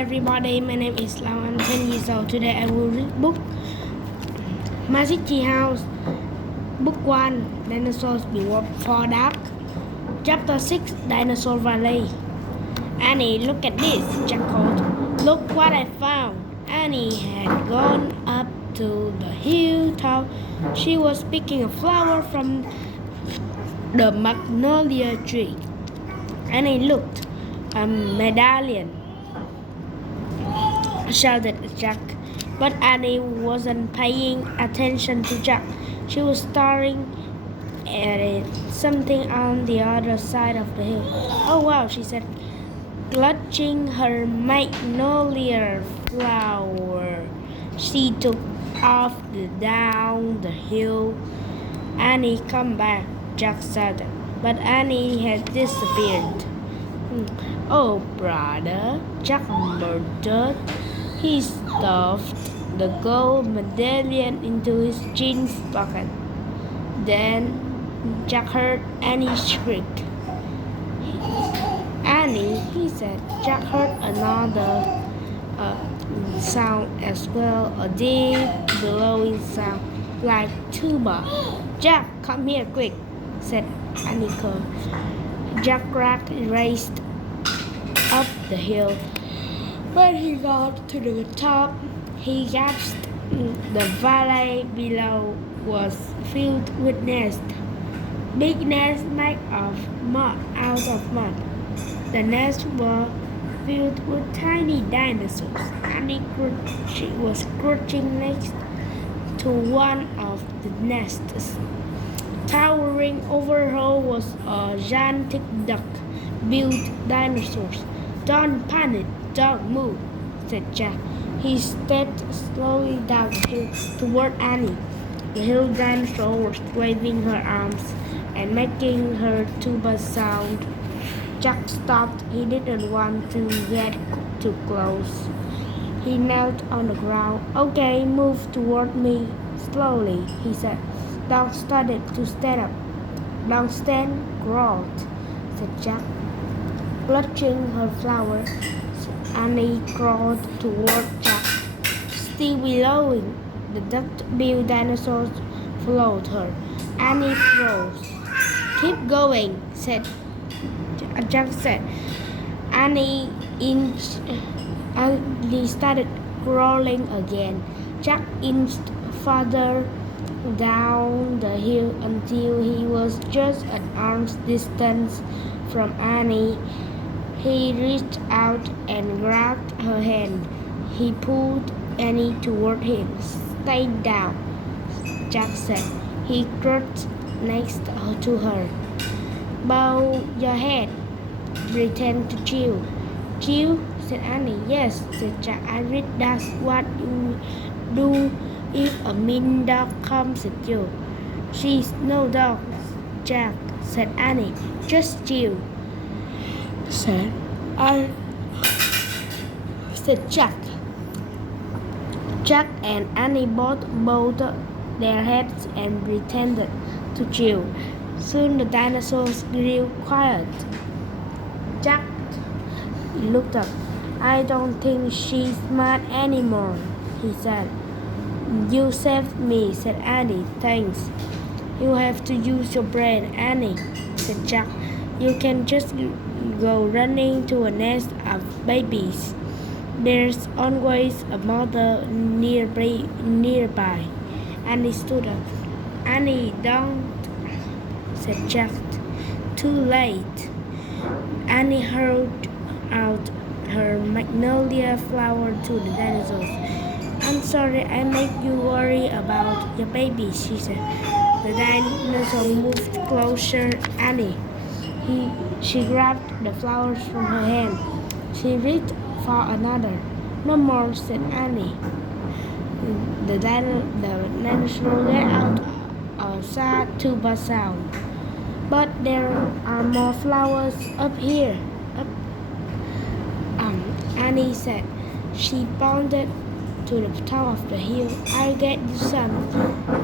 everybody, my name is Lau. I'm 10 years old. Today I will read book Magic Tree House. Book 1 Dinosaurs Before Dark. Chapter 6 Dinosaur Valley. Annie, look at this, Jack called. Look what I found. Annie had gone up to the hilltop. She was picking a flower from the magnolia tree. Annie looked. A medallion, shouted Jack. But Annie wasn't paying attention to Jack. She was staring at something on the other side of the hill. Oh wow, she said, clutching her magnolia flower. She took off down the hill. Annie, come back, Jack said. But Annie had disappeared. Oh, brother, Jack murmured. He stuffed the gold medallion into his jeans pocket. Then Jack heard Annie shriek. Annie, he said. Jack heard another sound as well, a deep, blowing sound like tuba. Jack, come here quick, said Annie. Jack raced up the hill. When he got to the top, he gasped. The valley below was filled with nests, big nests made of mud, out of mud. The nests were filled with tiny dinosaurs. Annie was crouching next to one of the nests. Towering over her was a gigantic duck-billed dinosaur. Don't panic, don't move, said Jack. He stepped slowly down the hill toward Annie. The hill dinosaur was waving her arms and making her tuba sound. Jack stopped. He didn't want to get too close. He knelt on the ground. Okay, move toward me slowly, he said. Don't started to stand up. Don't stand, crawl, said Jack. Clutching her flower, Annie crawled toward Jack. Still bellowing, the duck-billed dinosaurs followed her. Annie froze. Keep going, Jack said. Annie started crawling again. Jack inched farther down the hill until he was just an arm's distance from Annie. He reached out and grabbed her hand. He pulled Annie toward him. Stay down, Jack said. He crouched next to her. Bow your head. Pretend to chill. Chill, said Annie. Yes, said Jack. I read that's what you do if a mean dog comes at you. She's no dog, Jack, said Annie. Just chill, said Jack. Jack and Annie both bowed their heads and pretended to chill. Soon the dinosaurs grew quiet. Jack looked up. I don't think she's mad anymore, he said. You saved me, said Annie. Thanks. You have to use your brain, Annie, said Jack. You can just go running to a nest of babies. There's always a mother nearby. Annie stood up. Annie, don't, said Jack. Too late. Annie hurled out her magnolia flower to the dinosaurs. I'm sorry I made you worry about your baby, she said. The dinosaur moved closer to Annie. She grabbed the flowers from her hand. She reached for another. No more, said Annie. The dinosaur let out a sad tuba sound. But there are more flowers up here. Annie said. She pointed to the top of the hill. I'll get you some.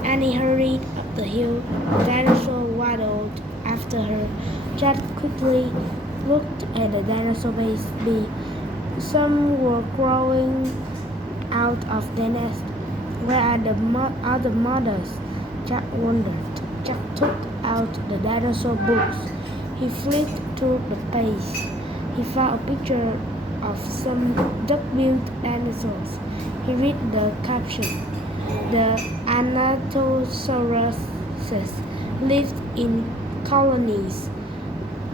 Annie hurried up the hill. The dinosaur waddled after her. Jack quickly looked at the dinosaur baby. Some were growing out of the nest. Where are the other mothers? Jack wondered. Jack took out the dinosaur books. He flipped through the page. He found a picture of some duck-billed dinosaurs. He read the caption. The Anatosauruses lived in colonies,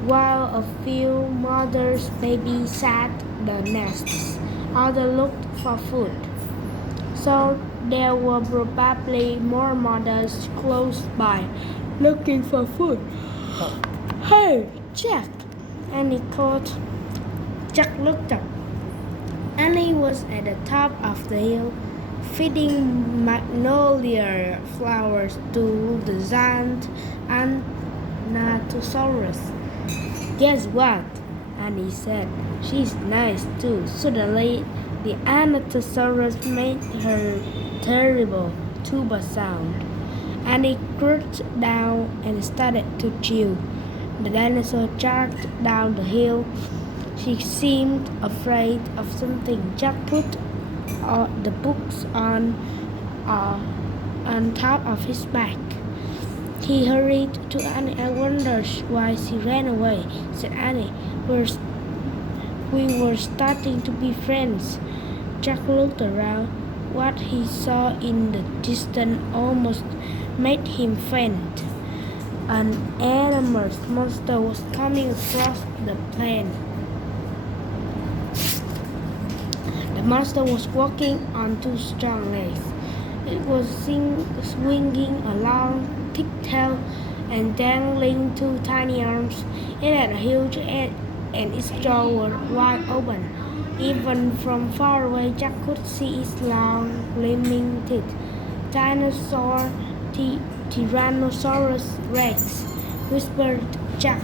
while a few mothers' babies sat the nests. Others looked for food. So there were probably more mothers close by looking for food. Hey, Jack! Annie called. Jack looked up. Annie was at the top of the hill, feeding magnolia flowers to the giant Anatosaurus. Guess what? Annie said. She's nice too. Suddenly, the Anatosaurus made her terrible tuba sound. Annie crouched down and started to chew. The dinosaur charged down the hill. She seemed afraid of something. Jack put the books on top of his back. He hurried to Annie. I wonder why she ran away, said Annie. We were starting to be friends. Jack looked around. What he saw in the distance almost made him faint. An enormous monster was coming across the plain. The monster was walking on two strong legs. It was swinging a long, thick tail and dangling two tiny arms. It had a huge head and its jaws were wide open. Even from far away, Jack could see its long, gleaming teeth. Tyrannosaurus Rex, whispered Jack.